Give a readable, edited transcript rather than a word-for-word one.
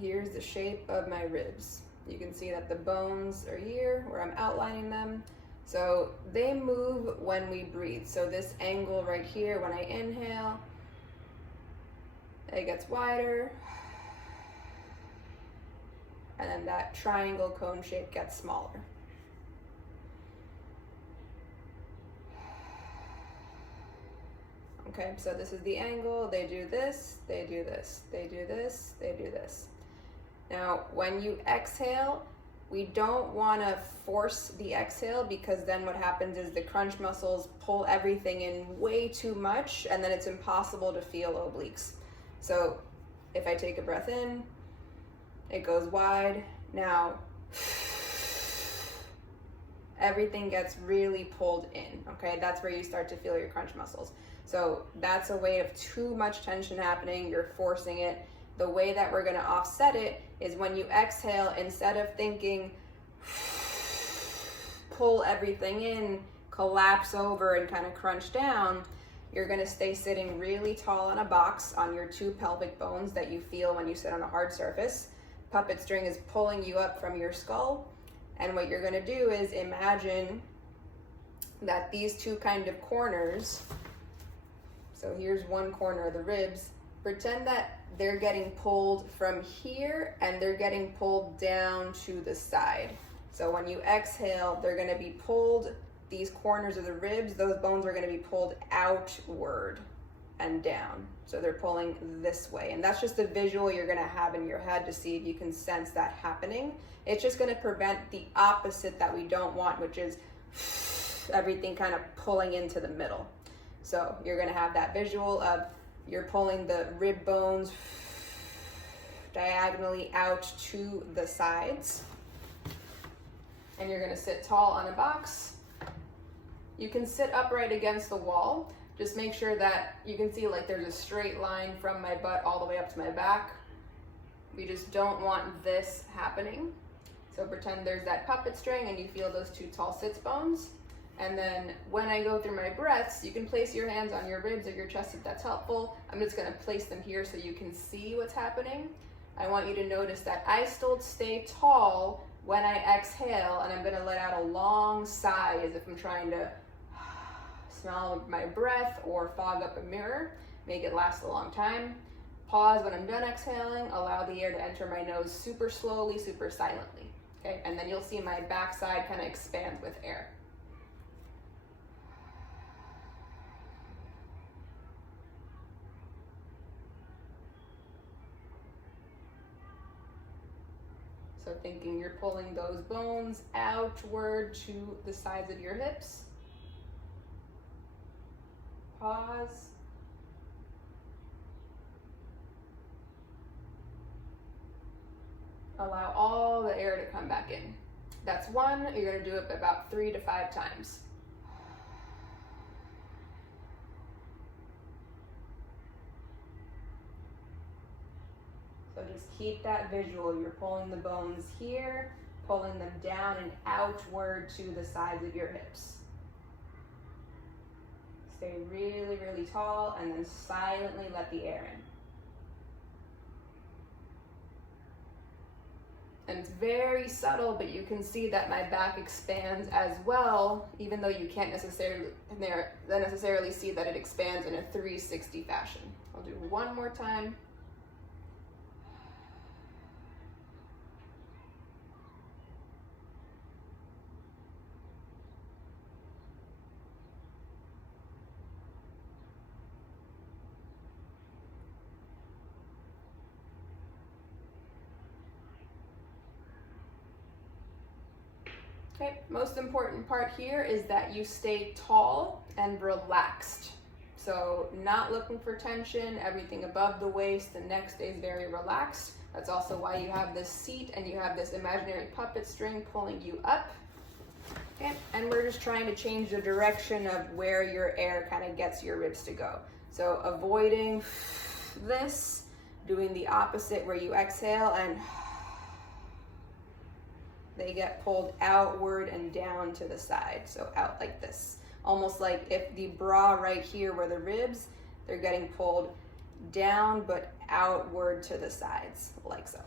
here's the shape of my ribs. You can see that the bones are here where I'm outlining them. So they move when we breathe. So this angle right here, when I inhale, it gets wider. And then that triangle cone shape gets smaller. Okay, so this is the angle. They do this, they do this, they do this, they do this. Now, when you exhale, we don't want to force the exhale, because then what happens is the crunch muscles pull everything in way too much, and then it's impossible to feel obliques. So if I take a breath in, it goes wide. Now, everything gets really pulled in, okay? That's where you start to feel your crunch muscles. So that's a way of too much tension happening, you're forcing it. The way that we're gonna offset it is when you exhale, instead of thinking, pull everything in, collapse over and kind of crunch down, you're gonna stay sitting really tall on a box on your two pelvic bones that you feel when you sit on a hard surface. Puppet string is pulling you up from your skull. And what you're gonna do is imagine that these two kind of corners, so here's one corner of the ribs, pretend that they're getting pulled from here and they're getting pulled down to the side. So when you exhale, they're gonna be pulled, these corners of the ribs, those bones are gonna be pulled outward and down. So they're pulling this way. And that's just a visual you're gonna have in your head to see if you can sense that happening. It's just gonna prevent the opposite that we don't want, which is everything kind of pulling into the middle. So you're gonna have that visual of you're pulling the rib bones diagonally out to the sides. And you're gonna sit tall on a box. You can sit upright against the wall. Just make sure that you can see like there's a straight line from my butt all the way up to my back. We just don't want this happening. So pretend there's that puppet string and you feel those two tall sits bones. And then when I go through my breaths, you can place your hands on your ribs or your chest if that's helpful. I'm just gonna place them here so you can see what's happening. I want you to notice that I still stay tall when I exhale, and I'm gonna let out a long sigh as if I'm trying to smell my breath or fog up a mirror, make it last a long time. Pause when I'm done exhaling, allow the air to enter my nose super slowly, super silently, okay? And then you'll see my backside kind of expand with air. So thinking you're pulling those bones outward to the sides of your hips. Pause. Allow all the air to come back in. That's one. You're going to do it about 3 to 5 times. So just keep that visual. You're pulling the bones here, pulling them down and outward to the sides of your hips. Stay really, really tall and then silently let the air in. And it's very subtle, but you can see that my back expands as well, even though you can't necessarily see that it expands in a 360 fashion. I'll do one more time. Okay, most important part here is that you stay tall and relaxed. So not looking for tension, everything above the waist, the neck stays very relaxed. That's also why you have this seat and you have this imaginary puppet string pulling you up. Okay, and we're just trying to change the direction of where your air kind of gets your ribs to go. So avoiding this, doing the opposite where you exhale and they get pulled outward and down to the side. So out like this. Almost like if the bra right here were the ribs, they're getting pulled down but outward to the sides, like so.